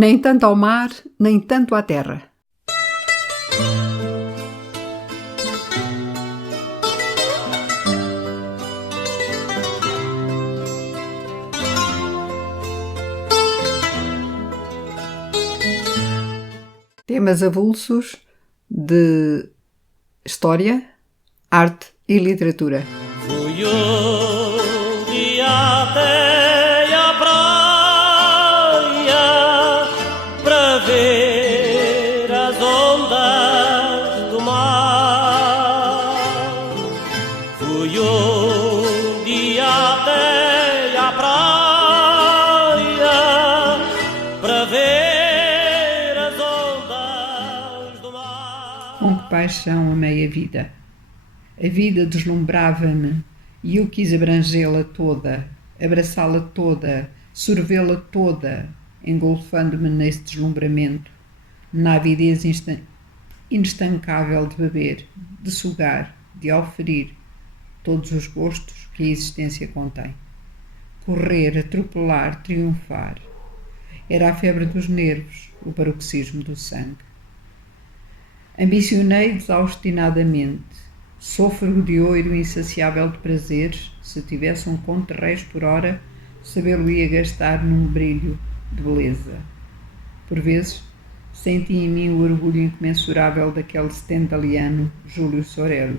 Nem tanto ao mar, nem tanto à terra. Temas avulsos de história, arte e literatura. Fui um dia até à praia para ver as ondas do mar. Fui um dia até à praia para ver as ondas do mar. Com que paixão amei a vida. A vida deslumbrava-me e eu quis abrangê-la toda, abraçá-la toda, sorvê-la toda, engolfando-me nesse deslumbramento, na avidez inestancável de beber, de sugar, de oferir todos os gostos que a existência contém. Correr, atropelar, triunfar. Era a febre dos nervos, o paroxismo do sangue. Ambicionei exaustinadamente, sôfrego de ouro insaciável de prazeres, se tivesse um conto de réis por hora, sabê-lo-ia gastar num brilho de beleza. Por vezes, senti em mim o orgulho incomensurável daquele stendhaliano Júlio Sorel.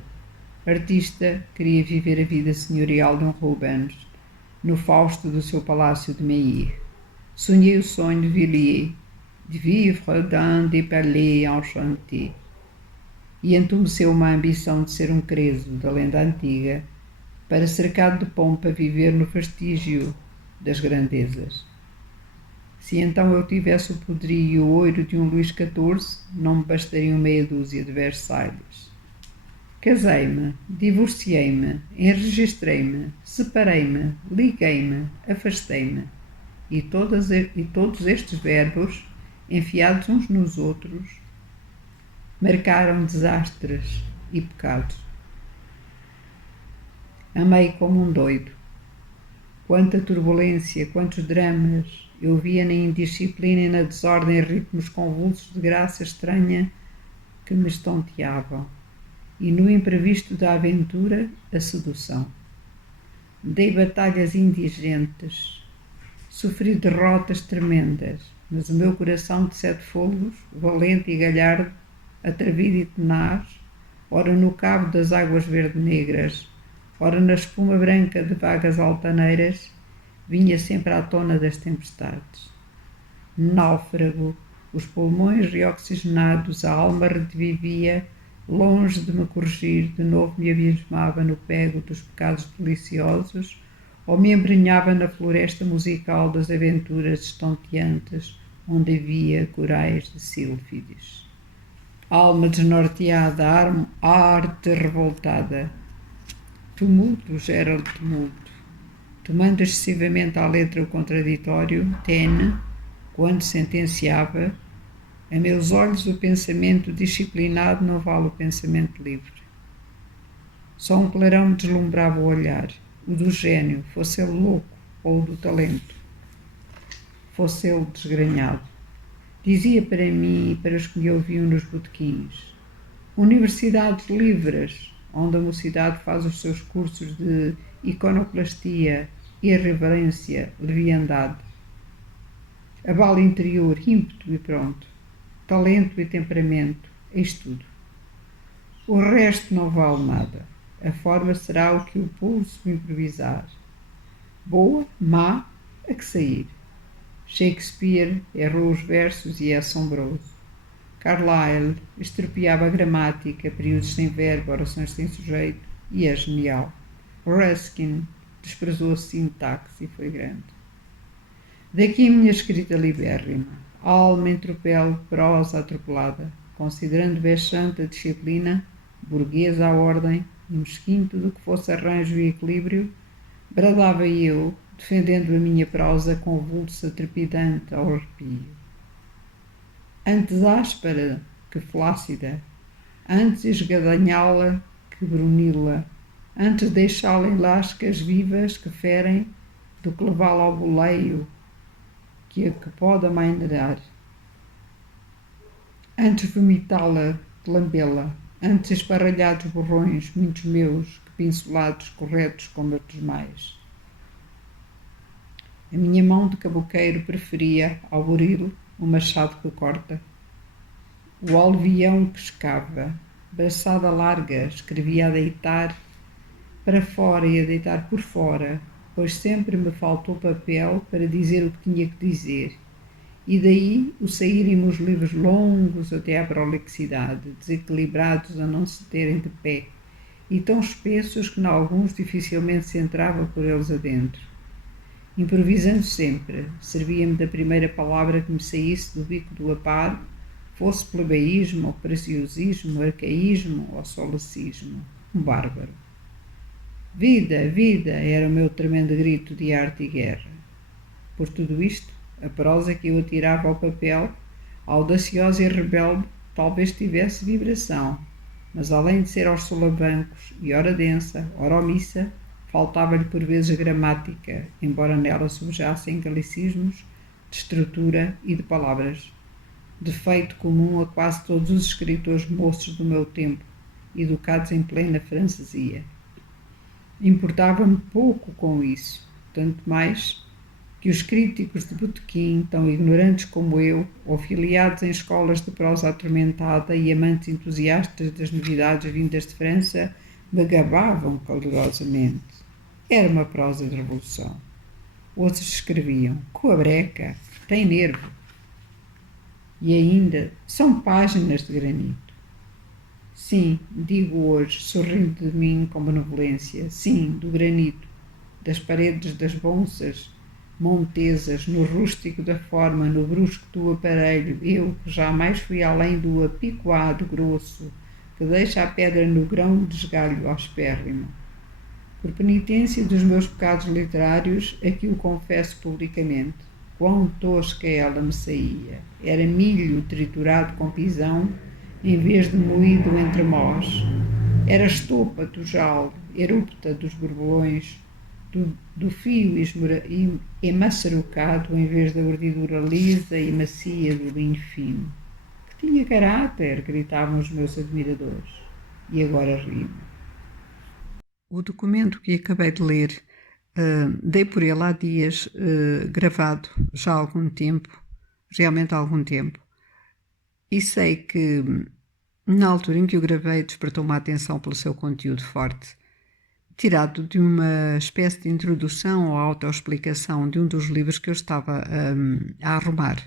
Artista, queria viver a vida senhorial de um Rubens, no Fausto do seu palácio de Meir. Sonhei o sonho de Villiers, de vivre dans des palais enchantés. E entumeceu uma ambição de ser um creso da lenda antiga, para, cercado de pompa, viver no vestígio das grandezas. Se então eu tivesse o poderio e o ouro de um Luís XIV, não me bastariam meia dúzia de Versailles. Casei-me, divorciei-me, enregistrei-me, separei-me, liguei-me, afastei-me. E todos estes verbos, enfiados uns nos outros, marcaram desastres e pecados. Amei como um doido. Quanta turbulência, quantos dramas eu via na indisciplina e na desordem, ritmos convulsos de graça estranha que me estonteavam, e no imprevisto da aventura, a sedução. Dei batalhas indigentes, sofri derrotas tremendas, mas o meu coração de 7 fôlegos, valente e galhardo, atrevido e tenaz, ora no cabo das águas verde-negras, ora na espuma branca de vagas altaneiras, vinha sempre à tona das tempestades. Náufrago, os pulmões reoxigenados, a alma redivivia, longe de me corrigir, de novo me abismava no pego dos pecados deliciosos, ou me embrenhava na floresta musical das aventuras estonteantes, onde havia corais de sílfides. Alma desnorteada, arte revoltada. Tumulto gera tumulto. Tomando excessivamente à letra o contraditório, Taine, quando sentenciava, a meus olhos o pensamento disciplinado não vale o pensamento livre. Só um clarão me deslumbrava o olhar, o do gênio, fosse ele louco, ou o do talento, fosse ele desgrenhado. Dizia para mim e para os que me ouviam nos botequins: universidades livres, onde a mocidade faz os seus cursos de iconoplastia, irreverência, leviandade. A bala interior, ímpeto e pronto, talento e temperamento, eis tudo. O resto não vale nada. A forma será o que o pulso me improvisar. Boa, má, a que sair. Shakespeare errou os versos e é assombroso. Carlyle estropiava a gramática, períodos sem verbo, orações sem sujeito, e é genial. Ruskin desprezou a sintaxe e foi grande. Daqui a minha escrita libérrima, alma em tropel, prosa atropelada, considerando vexante a disciplina, burguesa a ordem, e mesquinho tudo o que fosse arranjo e equilíbrio, bradava eu, defendendo a minha prosa convulsa, trepidante ao arrepio. Antes áspera que flácida, antes esgadanhá-la que brunila, antes deixá-la em lascas vivas que ferem, do que levá-la ao boleio que pode amainar, antes vomitá-la que lambê-la, antes esparralhados borrões, muitos meus, que pincelados, corretos como os demais. A minha mão de caboqueiro preferia, ao buril, o machado que corta, o alvião que escava, braçada larga, escrevia a deitar para fora e a deitar por fora, pois sempre me faltou papel para dizer o que tinha que dizer. E daí o saírem os livros longos até à prolixidade, desequilibrados a não se terem de pé, e tão espessos que, em alguns, dificilmente se entrava por eles adentro. Improvisando sempre, servia-me da primeira palavra que me saísse do bico do aparo, fosse plebeísmo, ou preciosismo, arcaísmo ou solacismo. Um bárbaro. Vida, vida, era o meu tremendo grito de arte e guerra. Por tudo isto, a prosa que eu atirava ao papel, audaciosa e rebelde, talvez tivesse vibração, mas além de ser aos solavancos e ora densa, ora omissa, faltava-lhe por vezes gramática, embora nela subjassem galicismos de estrutura e de palavras, defeito comum a quase todos os escritores moços do meu tempo, educados em plena francesia. Importava-me pouco com isso, tanto mais que os críticos de botequim, tão ignorantes como eu, ou filiados em escolas de prosa atormentada e amantes entusiastas das novidades vindas de França, me gabavam calorosamente. Era uma prosa de revolução. Outros escreviam, com a breca, tem nervo. E ainda, são páginas de granito. Sim, digo hoje, sorrindo de mim com benevolência, sim, do granito, das paredes das bonças, montesas, no rústico da forma, no brusco do aparelho, eu que jamais fui além do apicoado grosso, que deixa a pedra no grão de esgalho aspérrimo. Por penitência dos meus pecados literários, aqui o confesso publicamente. Quão tosca ela me saía. Era milho triturado com pisão, em vez de moído entre mós. Era estopa do jal, erupta dos borbolões, do fio emaçarucado, em vez da urdidura lisa e macia do linho fino. Que tinha caráter, gritavam os meus admiradores. E agora rio. O documento que acabei de ler, dei por ele há dias, gravado já há algum tempo, realmente há algum tempo, e sei que na altura em que o gravei despertou uma atenção pelo seu conteúdo forte, tirado de uma espécie de introdução ou autoexplicação de um dos livros que eu estava a arrumar.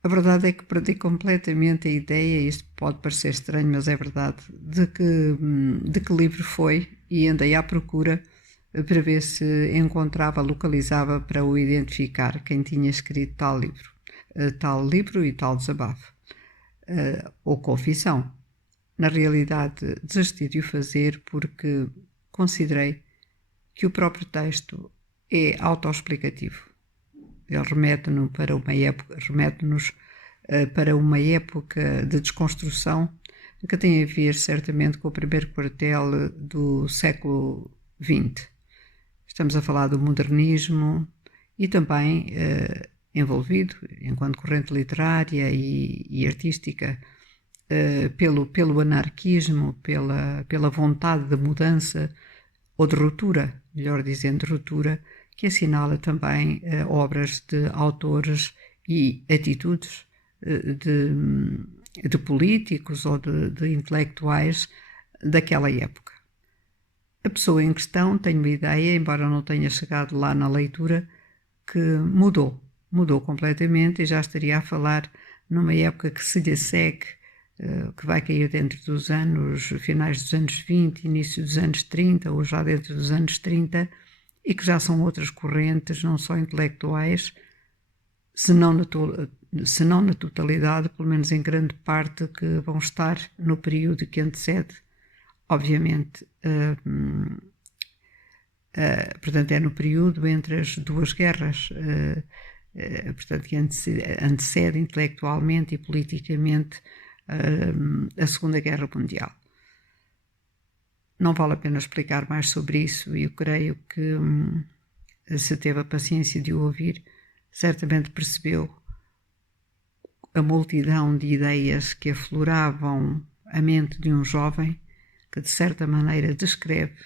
A verdade é que perdi completamente a ideia, isto pode parecer estranho, mas é verdade, de que livro foi, e andei à procura para ver se encontrava, localizava para o identificar quem tinha escrito tal livro e tal desabafo, ou confissão. Na realidade, desisti de o fazer porque considerei que o próprio texto é autoexplicativo. Ele remete-nos para uma época de desconstrução que tem a ver certamente com o primeiro quartel do século XX. Estamos a falar do modernismo e também envolvido, enquanto corrente literária e artística, pelo anarquismo, pela vontade de mudança, ou de ruptura, melhor dizendo, de ruptura, que assinala também obras de autores e atitudes de políticos ou de intelectuais daquela época. A pessoa em questão, tenho uma ideia, embora não tenha chegado lá na leitura, que mudou completamente e já estaria a falar numa época que se lhe segue, que vai cair dentro dos anos, finais dos anos 20, início dos anos 30, ou já dentro dos anos 30, e que já são outras correntes, não só intelectuais, se não na totalidade, pelo menos em grande parte, que vão estar no período que antecede, obviamente, portanto é no período entre as duas guerras, portanto que antecede intelectualmente e politicamente a Segunda Guerra Mundial. Não vale a pena explicar mais sobre isso e eu creio que se teve a paciência de o ouvir, certamente percebeu a multidão de ideias que afloravam a mente de um jovem que, de certa maneira, descreve,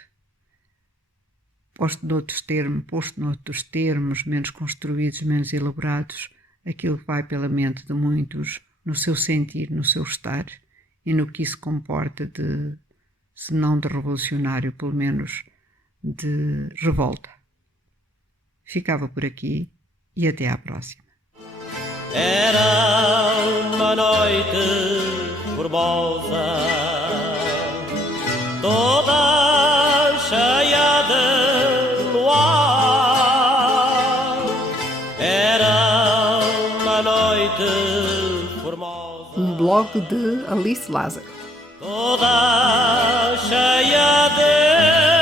posto noutros termos menos construídos, menos elaborados, aquilo que vai pela mente de muitos, no seu sentir, no seu estar e no que isso comporta de, se não de revolucionário, pelo menos de revolta. Ficava por aqui e até à próxima. Era uma noite formosa, toda cheia de luar. Era uma noite formosa. Um blog de Alice Lázaro. Toda cheia de